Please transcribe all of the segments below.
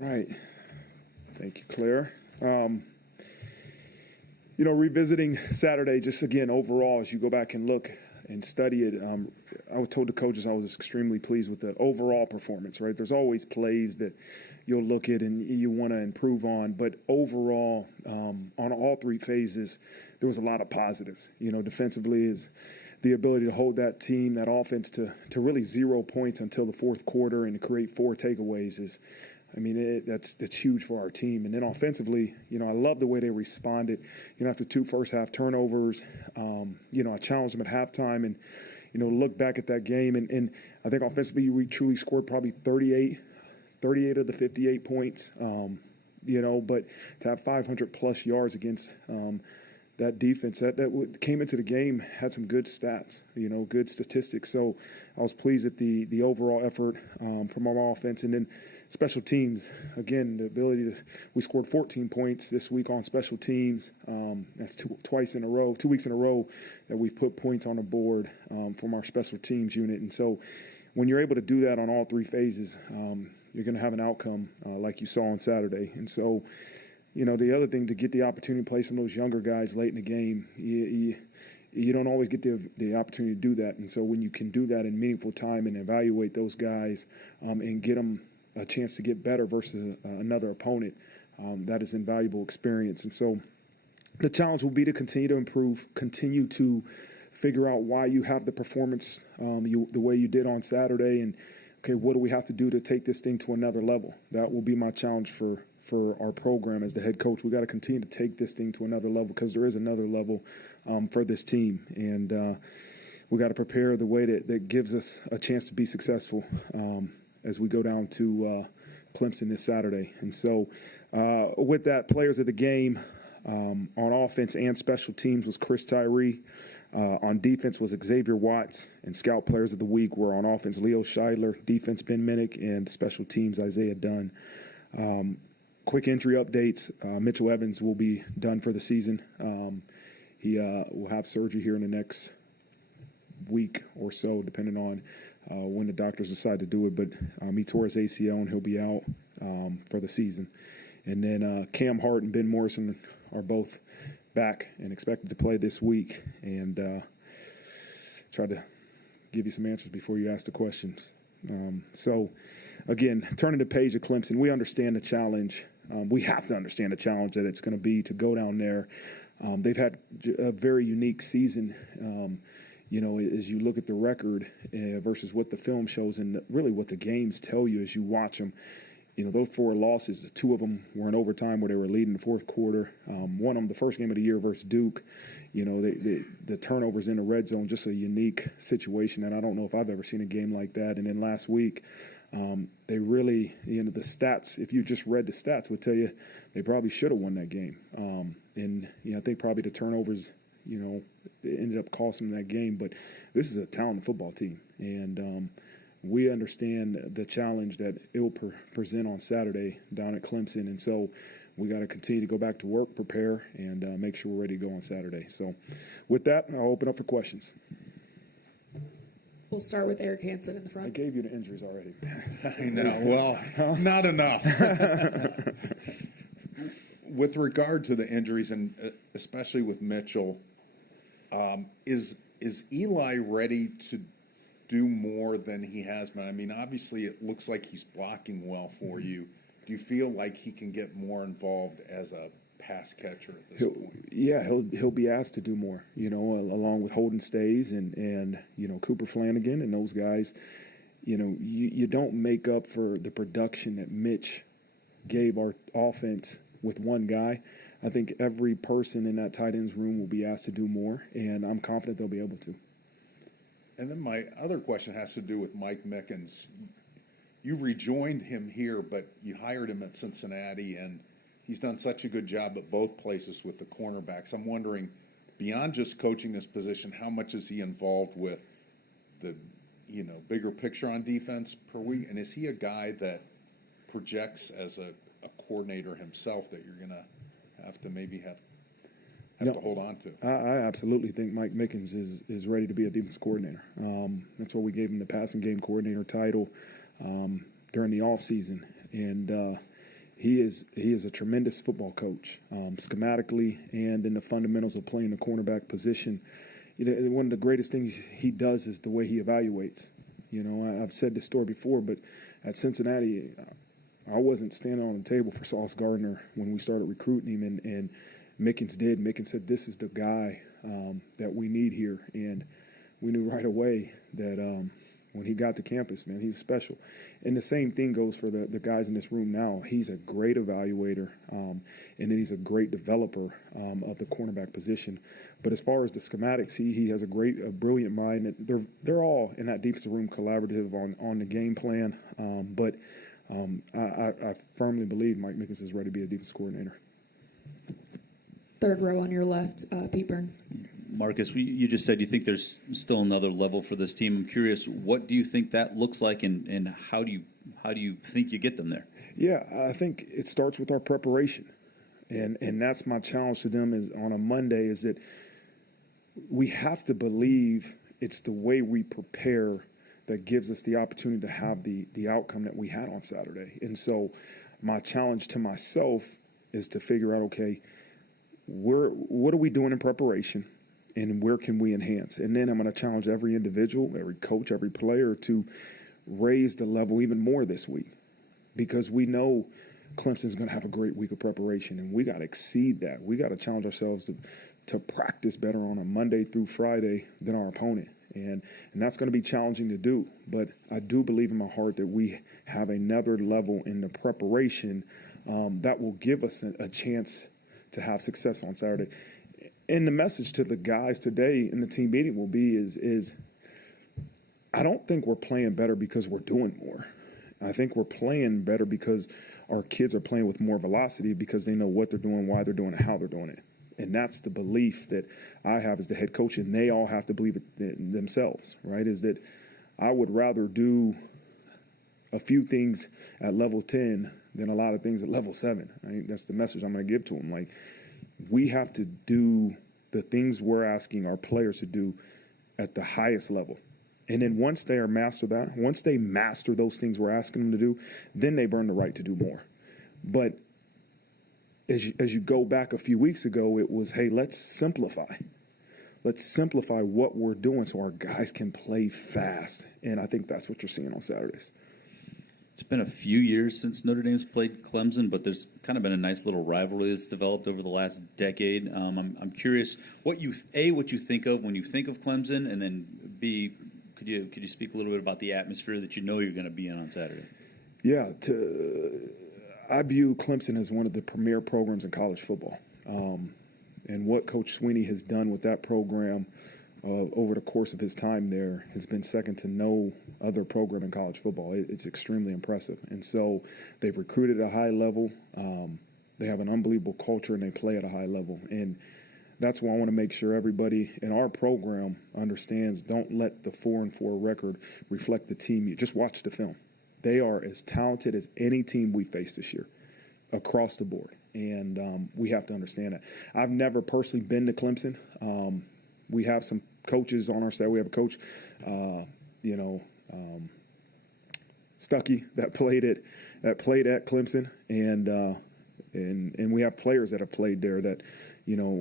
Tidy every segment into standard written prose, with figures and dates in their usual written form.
Right. Thank you, Claire. Revisiting Saturday, just again, overall, as you go back and look and study it, I was told the coaches I was extremely pleased with the overall performance, right? There's always plays that you'll look at and you want to improve on, but overall, on all three phases, there was a lot of positives. Defensively is the ability to hold that team, that offense to really 0 points until the fourth quarter and to create 4 takeaways is, that's huge for our team. And then offensively, I love the way they responded. After 2 first-half turnovers, I challenged them at halftime and, look back at that game. And I think offensively we truly scored probably 38 of the 58 points, but to have 500-plus yards against that defense that came into the game had some good stats, good statistics. So I was pleased at the overall effort from our offense. And then special teams, again, the ability we scored 14 points this week on special teams. That's 2 weeks in a row that we've put points on the board from our special teams unit. And so when you're able to do that on all 3 phases, you're going to have an outcome like you saw on Saturday. And so, the other thing, to get the opportunity to play some of those younger guys late in the game, you don't always get the opportunity to do that. And so when you can do that in meaningful time and evaluate those guys and get them a chance to get better versus another opponent, that is invaluable experience. And so the challenge will be to continue to improve, continue to figure out why you have the performance the way you did on Saturday, and, okay, what do we have to do to take this thing to another level? That will be my challenge for our program as the head coach. We got to continue to take this thing to another level because there is another level for this team. And we got to prepare the way that gives us a chance to be successful as we go down to Clemson this Saturday. And so with that, players of the game on offense and special teams was Chris Tyree. On defense was Xavier Watts, and scout players of the week were on offense Leo Scheidler, defense Ben Minnick, and special teams Isaiah Dunn. Quick injury updates. Mitchell Evans will be done for the season. He will have surgery here in the next week or so, depending on when the doctors decide to do it. But he tore his ACL, and he'll be out for the season. And then Cam Hart and Ben Morrison are both back and expected to play this week. And try to give you some answers before you ask the questions. So, again, turning the page at Clemson, we understand the challenge. We have to understand the challenge that it's going to be to go down there. They've had a very unique season, as you look at the record versus what the film shows and really what the games tell you as you watch them. Those 4 losses, 2 of them were in overtime where they were leading the fourth quarter. One of them, the first game of the year versus Duke, the turnovers in the red zone, just a unique situation that I don't know if I've ever seen a game like that. And then last week, they really, the stats, if you just read the stats, would tell you they probably should have won that game. And I think probably the turnovers, ended up costing them that game. But this is a talented football team. And we understand the challenge that it will present on Saturday down at Clemson. And so we got to continue to go back to work, prepare, and make sure we're ready to go on Saturday. So with that, I'll open up for questions. We'll start with Eric Hansen in the front. I gave you the injuries already. I know. Well, not enough. With regard to the injuries, and especially with Mitchell, is Eli ready to do more than he has been? Obviously it looks like he's blocking well for you. Do you feel like he can get more involved as a pass catcher at this point? Yeah, he'll be asked to do more, along with Holden Stays and Cooper Flanagan and those guys. You don't make up for the production that Mitch gave our offense with one guy. I think every person in that tight ends room will be asked to do more, and I'm confident they'll be able to. And then my other question has to do with Mike Mickens. You rejoined him here, but you hired him at Cincinnati, and he's done such a good job at both places with the cornerbacks. I'm wondering, beyond just coaching this position, how much is he involved with the bigger picture on defense per week? And is he a guy that projects as a coordinator himself that you're going to have to maybe have to hold on to? I absolutely think Mike Mickens is ready to be a defensive coordinator. That's why we gave him the passing game coordinator title during the offseason. And he is a tremendous football coach, schematically and in the fundamentals of playing the cornerback position. One of the greatest things he does is the way he evaluates. I've said this story before, but at Cincinnati, I wasn't standing on the table for Sauce Gardner when we started recruiting him, and Mickens did. Mickens said, "This is the guy that we need here," and we knew right away that when he got to campus, man, he was special. And the same thing goes for the guys in this room now. He's a great evaluator, and then he's a great developer of the cornerback position. But as far as the schematics, he has a brilliant mind. And they're all in that defensive room collaborative on the game plan. But I firmly believe Mike Mickens is ready to be a defensive coordinator. Third row on your left, Pete Byrne. Marcus, you just said you think there's still another level for this team. I'm curious, what do you think that looks like, and how do you think you get them there? Yeah, I think it starts with our preparation, and that's my challenge to them is on a Monday is that we have to believe it's the way we prepare that gives us the opportunity to have the outcome that we had on Saturday. And so my challenge to myself is to figure out, okay, what are we doing in preparation? And where can we enhance? And then I'm going to challenge every individual, every coach, every player to raise the level even more this week, because we know Clemson's going to have a great week of preparation, and we got to exceed that. We got to challenge ourselves to practice better on a Monday through Friday than our opponent, and that's going to be challenging to do. But I do believe in my heart that we have another level in the preparation that will give us a chance to have success on Saturday. And the message to the guys today in the team meeting will be is I don't think we're playing better because we're doing more. I think we're playing better because our kids are playing with more velocity because they know what they're doing, why they're doing it, how they're doing it. And that's the belief that I have as the head coach, and they all have to believe it themselves, right, is that I would rather do a few things at level 10 than a lot of things at level 7. Right? That's the message I'm going to give to them. Like, we have to do the things we're asking our players to do at the highest level. And then once they master those things we're asking them to do, then they've earned the right to do more. But as you go back a few weeks ago, it was, hey, let's simplify. Let's simplify what we're doing so our guys can play fast. And I think that's what you're seeing on Saturdays. It's been a few years since Notre Dame's played Clemson, but there's kind of been a nice little rivalry that's developed over the last decade. I'm curious what you think of when you think of Clemson, and then B, could you speak a little bit about the atmosphere that you know you're going to be in on Saturday? Yeah, I view Clemson as one of the premier programs in college football, and what Coach Sweeney has done with that program over the course of his time there has been second to no other program in college football. It's extremely impressive. And so they've recruited at a high level. They have an unbelievable culture, and they play at a high level. And that's why I want to make sure everybody in our program understands, don't let the 4-4 record reflect the team. You just watch the film. They are as talented as any team we faced this year across the board. And we have to understand that. I've never personally been to Clemson. We have some coaches on our staff. We have a coach, Stuckey that played at Clemson, and we have players that have played there that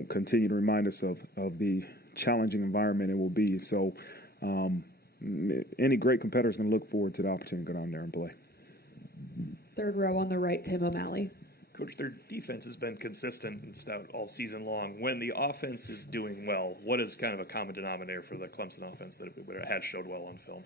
continue to remind us of the challenging environment it will be. So any great competitor is going to look forward to the opportunity to go down there and play. Third row on the right, Tim O'Malley. Coach, their defense has been consistent and stout all season long. When the offense is doing well, what is kind of a common denominator for the Clemson offense that it has showed well on film?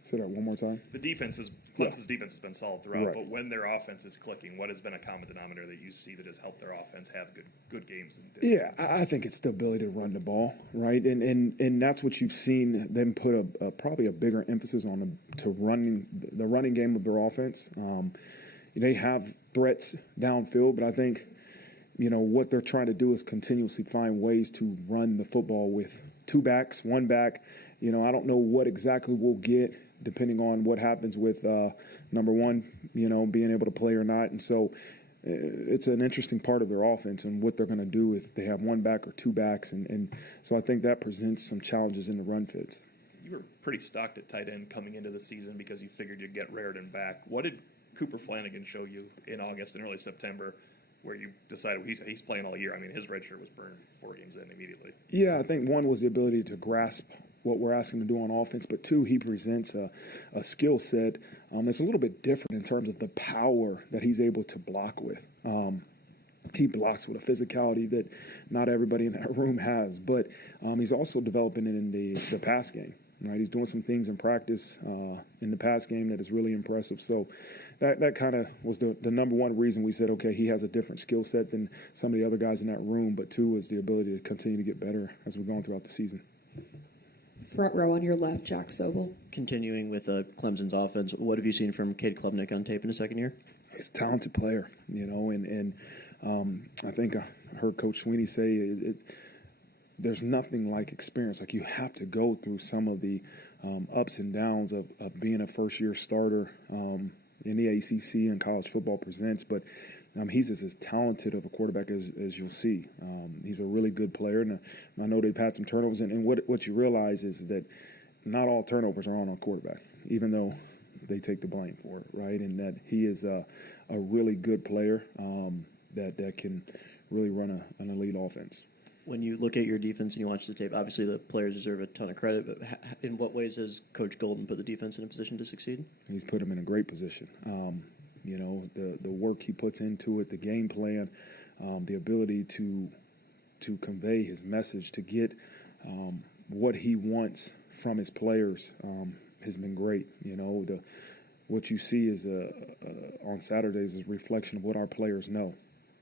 Say that one more time. Clemson's defense has been solid throughout, right. But when their offense is clicking, what has been a common denominator that you see that has helped their offense have good games? Yeah, I think it's the ability to run the ball, right? And that's what you've seen them put probably a bigger emphasis on the running game of their offense. They have threats downfield, but I think, what they're trying to do is continuously find ways to run the football with two backs, one back. I don't know what exactly we'll get depending on what happens with number one, being able to play or not. And so it's an interesting part of their offense and what they're going to do if they have one back or two backs. And so I think that presents some challenges in the run fits. You were pretty stocked at tight end coming into the season because you figured you'd get Raridan back. What Cooper Flanagan show you in August and early September, where you decided he's playing all year? I mean, his red shirt was burned 4 games in immediately. Yeah, I think one was the ability to grasp what we're asking him to do on offense, but two, he presents a skill set that's a little bit different in terms of the power that he's able to block with. He blocks with a physicality that not everybody in that room has, but he's also developing it in the pass game. Right, he's doing some things in practice in the pass game that is really impressive. So that kind of was the number one reason we said, okay, he has a different skill set than some of the other guys in that room. But two is the ability to continue to get better as we're going throughout the season. Front row on your left, Jack Sobel. Continuing with Clemson's offense, what have you seen from Cade Klubnik on tape in his second year? He's a talented player, and I think I heard Coach Sweeney say there's nothing like experience. Like, you have to go through some of the ups and downs of being a first-year starter in the ACC and college football presents. But he's as talented of a quarterback as you'll see. He's a really good player. And I know they've had some turnovers. And what you realize is that not all turnovers are on a quarterback, even though they take the blame for it, right? And that he is a really good player that can really run an elite offense. When you look at your defense and you watch the tape, obviously the players deserve a ton of credit, but in what ways has Coach Golden put the defense in a position to succeed? He's put them in a great position. The work he puts into it, the game plan, the ability to convey his message, to get what he wants from his players has been great. What you see is on Saturdays is a reflection of what our players know.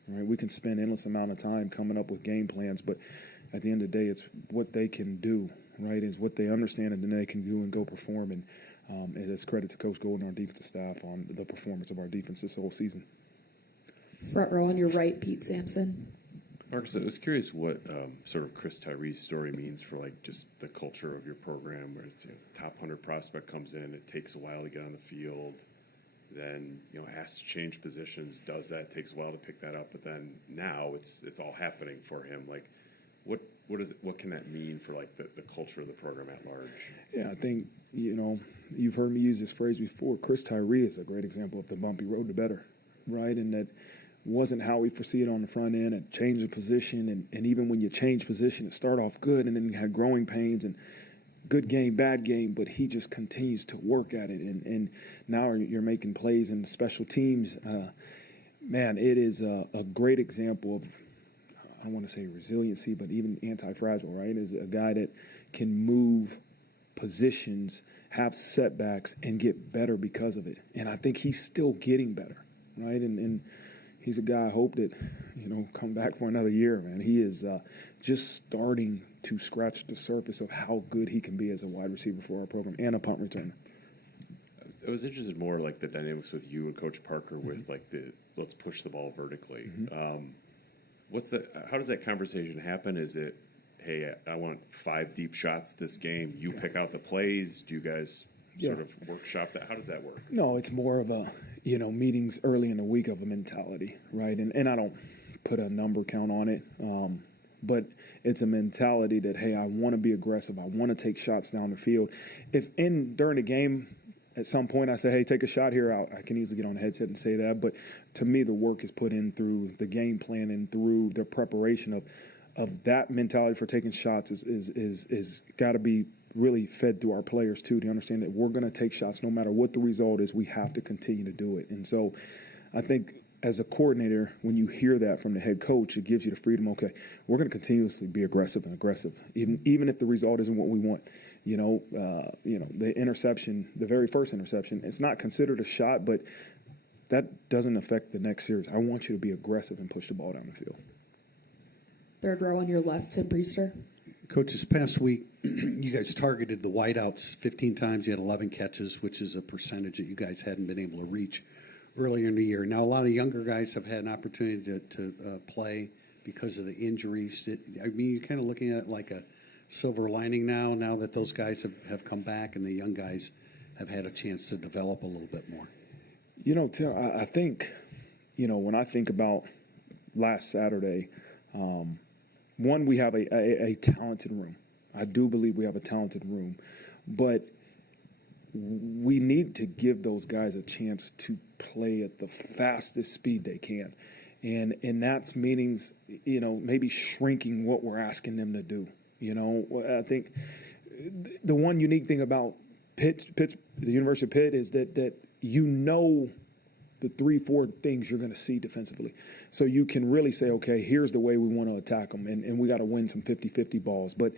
Right? We can spend endless amount of time coming up with game plans, but at the end of the day, it's what they can do, right? It's what they understand and then they can do and go perform. And it is credit to Coach Golden and our defensive staff on the performance of our defense this whole season. Front row on your right, Pete Sampson. Marcus, I was curious what sort of Chris Tyree's story means for just the culture of your program, where it's top 100 prospect comes in, it takes a while to get on the field. Then has to change positions, does that, takes a while to pick that up, but then now it's all happening for him. What can that mean for the culture of the program at large? Yeah, I think you've heard me use this phrase before. Chris Tyree is a great example of the bumpy road to better, right? And that wasn't how we foresee it on the front end, and change of position, and even when you change position, it start off good, and then you had growing pains and good game, bad game, but he just continues to work at it. And now you're making plays in the special teams. Man, it is a great example of, I don't want to say resiliency, but even anti-fragile, right? Is a guy that can move positions, have setbacks, and get better because of it. And I think he's still getting better, right? And he's a guy I hope that, come back for another year, man. He is just starting to scratch the surface of how good he can be as a wide receiver for our program and a punt returner. I was interested more the dynamics with you and Coach Parker with the let's push the ball vertically. How does that conversation happen? Is it, hey, I want 5 deep shots this game, you pick out the plays? Do you guys sort of workshop that? How does that work? No, it's more of a, meetings early in the week of a mentality, right? And I don't put a number count on it, but it's a mentality that, hey, I want to be aggressive. I want to take shots down the field. If during the game, at some point I say, hey, take a shot here, I can easily get on the headset and say that. But to me, the work is put in through the game plan and through the preparation of that mentality for taking shots is got to be really fed through our players too, to understand that we're going to take shots no matter what the result is. We have to continue to do it. And so I think as a coordinator, when you hear that from the head coach, it gives you the freedom. Okay, we're going to continuously be aggressive, even if the result isn't what we want. The interception, the very first interception, it's not considered a shot, but that doesn't affect the next series. I want you to be aggressive and push the ball down the field. Third row on your left, Tim Priester. Coach, this past week, you guys targeted the wideouts 15 times. You had 11 catches, which is a percentage that you guys hadn't been able to reach earlier in the year. Now, a lot of younger guys have had an opportunity to play because of the injuries. You're kind of looking at it like a silver lining now that those guys have come back and the young guys have had a chance to develop a little bit more. Tim, I think, when I think about last Saturday, one, we have a talented room. I do believe we have a talented room. But we need to give those guys a chance to play at the fastest speed they can. And that's meanings, maybe shrinking what we're asking them to do. I think the one unique thing about Pitt, the University of Pitt, is that the 3-4 things you're going to see defensively. So you can really say, okay, here's the way we want to attack them, and we got to win some 50-50 balls. But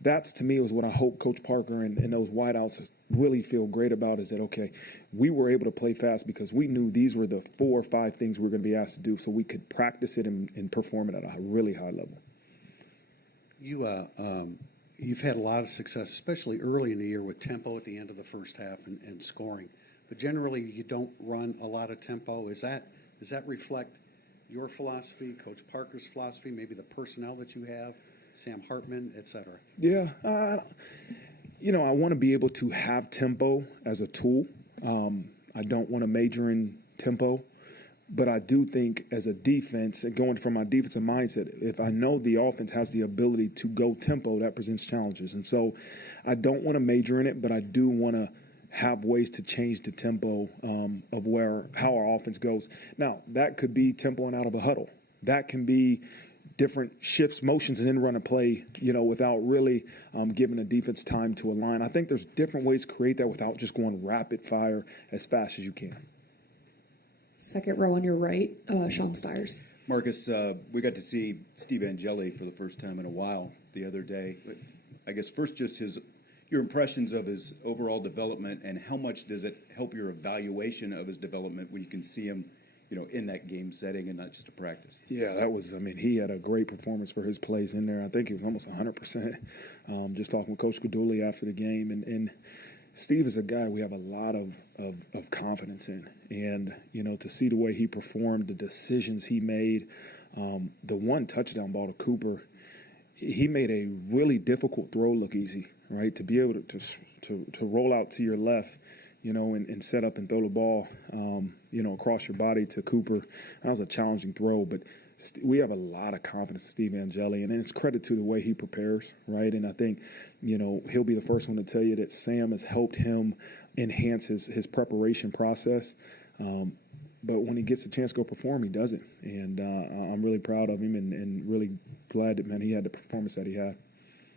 that's, to me, is what I hope Coach Parker and those wideouts really feel great about, is that, okay, we were able to play fast because we knew these were the 4 or 5 things we were going to be asked to do, so we could practice it and perform it at a really high level. You've had a lot of success, especially early in the year, with tempo at the end of the first half and scoring. But generally, you don't run a lot of tempo. Does that reflect your philosophy, Coach Parker's philosophy, maybe the personnel that you have, Sam Hartman, et cetera? Yeah. I want to be able to have tempo as a tool. I don't want to major in tempo. But I do think as a defense, and going from my defensive mindset, if I know the offense has the ability to go tempo, that presents challenges. And so I don't want to major in it, but I do want to have ways to change the tempo of how our offense goes. Now, that could be tempo and out of a huddle. That can be different shifts, motions, and then run a play, without really giving the defense time to align. I think there's different ways to create that without just going rapid fire as fast as you can. Second row on your right, Sean Stiers. Marcus, we got to see Steve Angeli for the first time in a while the other day. But I guess first just your impressions of his overall development, and how much does it help your evaluation of his development when you can see him, in that game setting and not just a practice? Yeah, he had a great performance for his plays in there. I think he was almost 100%. Just talking with Coach Gaduli after the game. And Steve is a guy we have a lot of confidence in. And, to see the way he performed, the decisions he made, the one touchdown ball to Cooper, he made a really difficult throw look easy, right? To be able to roll out to your left, and set up and throw the ball, across your body to Cooper. That was a challenging throw, but we have a lot of confidence in Steve Angeli, and it's credit to the way he prepares, right? And I think, he'll be the first one to tell you that Sam has helped him enhance his preparation process. But when he gets a chance to go perform, he does it. And I'm really proud of him and really glad that, he had the performance that he had.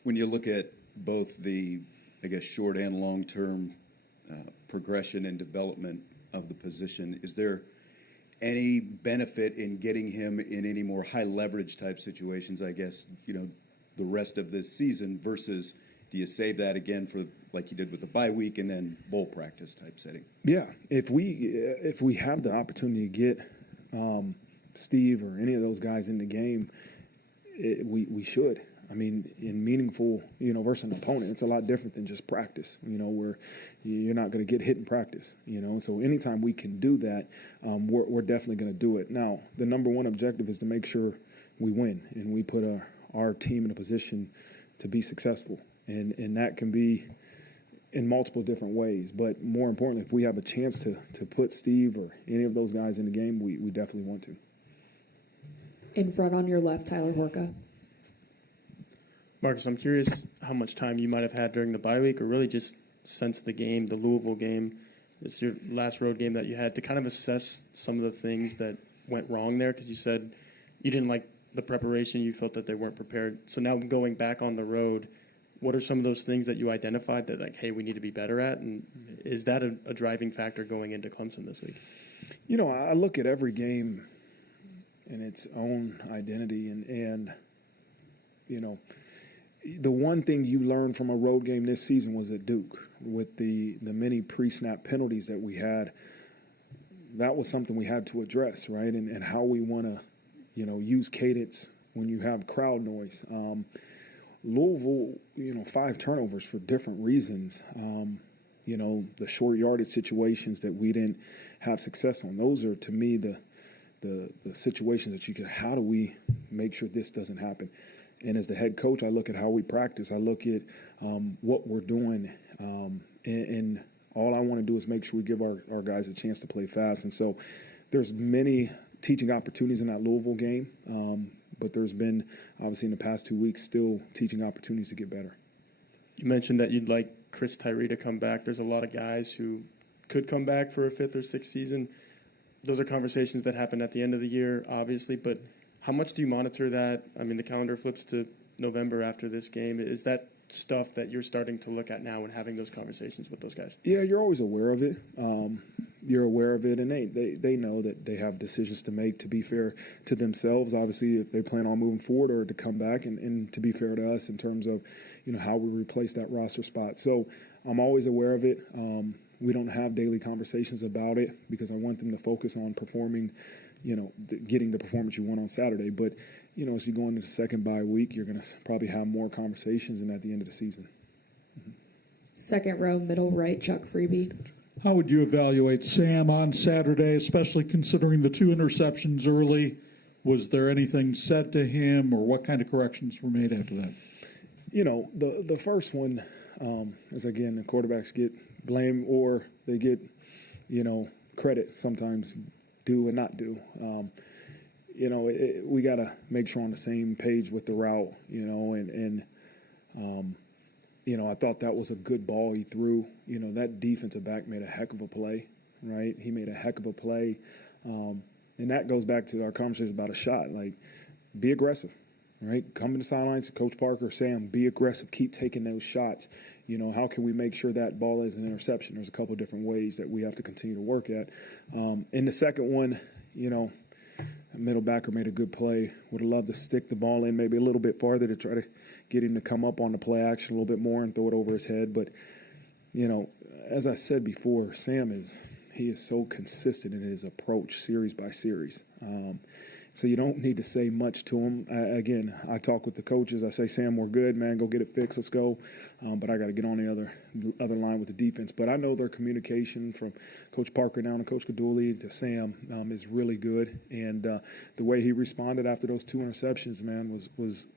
When you look at both the, short and long-term progression and development of the position, is there any benefit in getting him in any more high-leverage type situations, the rest of this season, versus do you save that again for, like you did with the bye week and then bowl practice type setting? Yeah, if we have the opportunity to get Steve or any of those guys in the game, we should. In meaningful, versus an opponent, it's a lot different than just practice, where you're not going to get hit in practice, So anytime we can do that, we're definitely going to do it. Now, the number one objective is to make sure we win and we put our team in a position to be successful. And that can be in multiple different ways. But more importantly, if we have a chance to put Steve or any of those guys in the game, we definitely want to. In front on your left, Tyler Horka. Marcus, I'm curious how much time you might have had during the bye week, or really just since the game, the Louisville game. It's your last road game that you had, to kind of assess some of the things that went wrong there, because you said you didn't like the preparation, you felt that they weren't prepared. So now going back on the road, what are some of those things that you identified that, hey, we need to be better at? And is that a driving factor going into Clemson this week? I look at every game in its own identity, and the one thing you learned from a road game this season was at Duke, with the many pre-snap penalties that we had. That was something we had to address, right? And how we want to, use cadence when you have crowd noise. Louisville, 5 turnovers for different reasons. The short yardage situations that we didn't have success on. Those are, to me, the situations that you can, how do we make sure this doesn't happen? And as the head coach, I look at how we practice. I look at what we're doing. And all I want to do is make sure we give our guys a chance to play fast. And so there's many teaching opportunities in that Louisville game. But there's been, obviously, in the past 2 weeks, still teaching opportunities to get better. You mentioned that you'd like Chris Tyree to come back. There's a lot of guys who could come back for a fifth or sixth season. Those are conversations that happen at the end of the year, obviously, but how much do you monitor that? I mean, the calendar flips to November after this game. Is that stuff that you're starting to look at now and having those conversations with those guys? Yeah, you're always aware of it. You're aware of it, and they know that they have decisions to make, to be fair to themselves, obviously, if they plan on moving forward or to come back, and to be fair to us in terms of, how we replace that roster spot. So I'm always aware of it. We don't have daily conversations about it because I want them to focus on performing, getting the performance you want on Saturday. But, as you go into the second bye week, you're going to probably have more conversations than at the end of the season. Second row, middle right, Chuck Freeby. How would you evaluate Sam on Saturday, especially considering the 2 interceptions early? Was there anything said to him, or what kind of corrections were made after that? The first one is, again, the quarterbacks get blame or they get, credit sometimes, do and not do. We got to make sure on the same page with the route, I thought that was a good ball he threw. That defensive back made a heck of a play, right? He made a heck of a play. And that goes back to our conversation about a shot. Like, be aggressive, right? Come to the sidelines, Coach Parker, Sam, be aggressive. Keep taking those shots. How can we make sure that ball is an interception? There's a couple of different ways that we have to continue to work at. In the second one, middle backer made a good play. Would have loved to stick the ball in maybe a little bit farther to try to get him to come up on the play action a little bit more and throw it over his head. But, as I said before, Sam is so consistent in his approach series by series. So you don't need to say much to him. Again, I talk with the coaches. I say, Sam, we're good, man. Go get it fixed. Let's go. But I got to get on the other line with the defense. But I know their communication from Coach Parker down to Coach Kaduli to Sam is really good. And the way he responded after those 2 interceptions, man, was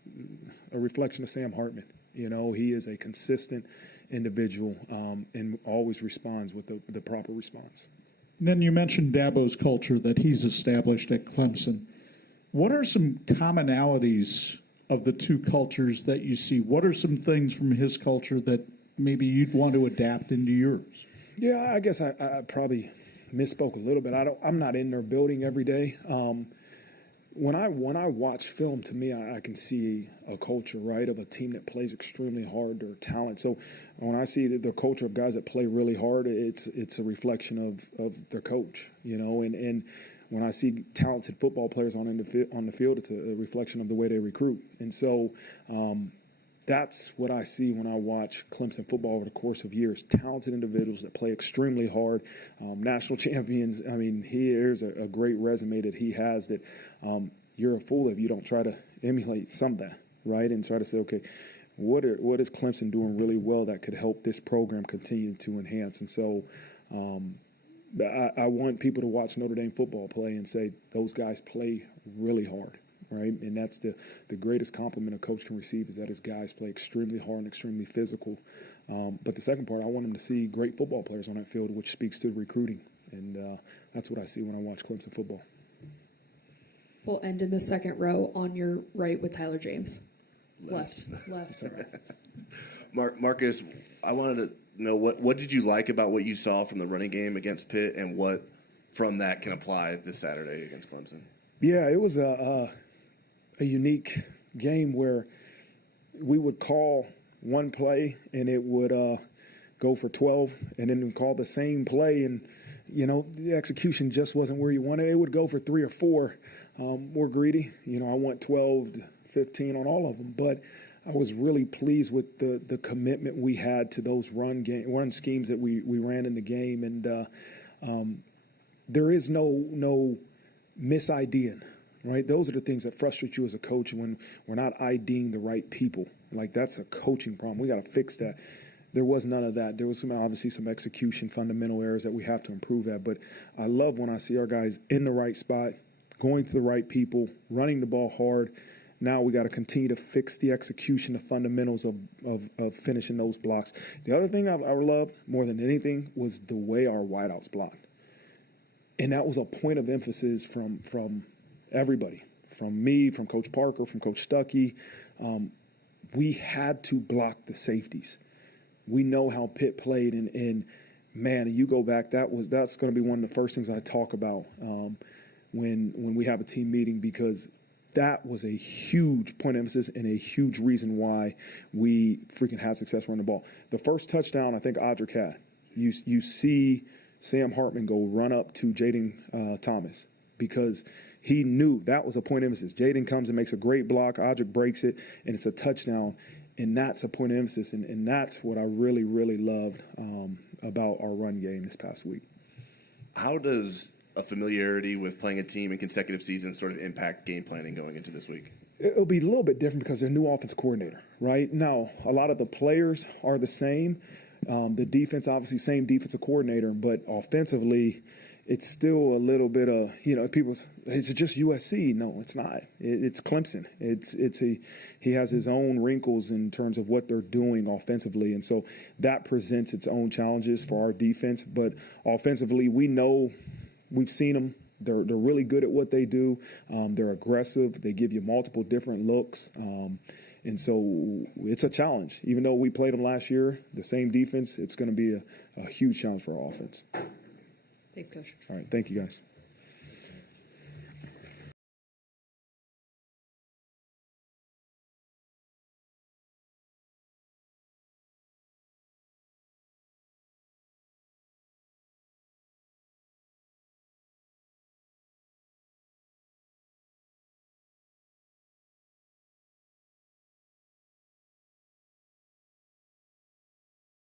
a reflection of Sam Hartman. He is a consistent individual and always responds with the proper response. And then you mentioned Dabo's culture that he's established at Clemson. What are some commonalities of the 2 cultures that you see? What are some things from his culture that maybe you'd want to adapt into yours? Yeah, I guess I probably misspoke a little bit. I'm not in their building every day. When I watch film, to me, I can see a culture, right, of a team that plays extremely hard, their talent. So when I see the culture of guys that play really hard, it's a reflection of their coach, and when I see talented football players on the field, it's a reflection of the way they recruit. And so that's what I see when I watch Clemson football over the course of years. Talented individuals that play extremely hard, national champions. I mean, here's a great resume that he has that you're a fool if you don't try to emulate some of that, right? And try to say, okay, what is Clemson doing really well that could help this program continue to enhance? And so I want people to watch Notre Dame football play and say those guys play really hard, right? And that's the greatest compliment a coach can receive is that his guys play extremely hard and extremely physical. But the second part, I want them to see great football players on that field, which speaks to recruiting. And that's what I see when I watch Clemson football. We'll end in the second row on your right with Tyler James. Left. Marcus, I wanted to know what did you like about what you saw from the running game against Pitt, and what from that can apply this Saturday against Clemson? Yeah, it was a unique game where we would call one play and it would go for 12, and then we'd call the same play and the execution just wasn't where you wanted. It would go for 3 or 4. More greedy. I want 12 to 15 on all of them, but I was really pleased with the commitment we had to those run schemes that we ran in the game, and there is no mis-IDing, right? Those are the things that frustrate you as a coach when we're not IDing the right people. Like, that's a coaching problem. We got to fix that. There was none of that. There was obviously some execution, fundamental errors that we have to improve at, but I love when I see our guys in the right spot, going to the right people, running the ball hard. Now we got to continue to fix the execution, the fundamentals of finishing those blocks. The other thing I loved more than anything was the way our wideouts blocked. And that was a point of emphasis from everybody, from me, from Coach Parker, from Coach Stuckey. We had to block the safeties. We know how Pitt played, and man, you go back. That's going to be one of the first things I talk about when we have a team meeting, because that was a huge point of emphasis and a huge reason why we freaking had success running the ball. The first touchdown, I think Audric had. You see Sam Hartman go run up to Jaden Thomas, because he knew that was a point of emphasis. Jaden comes and makes a great block. Audric breaks it, and it's a touchdown. And that's a point of emphasis, and that's what I really, really loved about our run game this past week. How does a familiarity with playing a team in consecutive seasons sort of impact game planning going into this week? It'll be a little bit different because they're new offensive coordinator, right? Now, a lot of the players are the same. The defense, obviously, same defensive coordinator, but offensively, it's still a little bit of, people, it's just USC. No, it's not. It's Clemson. He has his own wrinkles in terms of what they're doing offensively, and so that presents its own challenges for our defense. But offensively, we know, we've seen them. They're really good at what they do. They're aggressive. They give you multiple different looks. And so it's a challenge. Even though we played them last year, the same defense, it's going to be a huge challenge for our offense. Thanks, Coach. All right. Thank you, guys.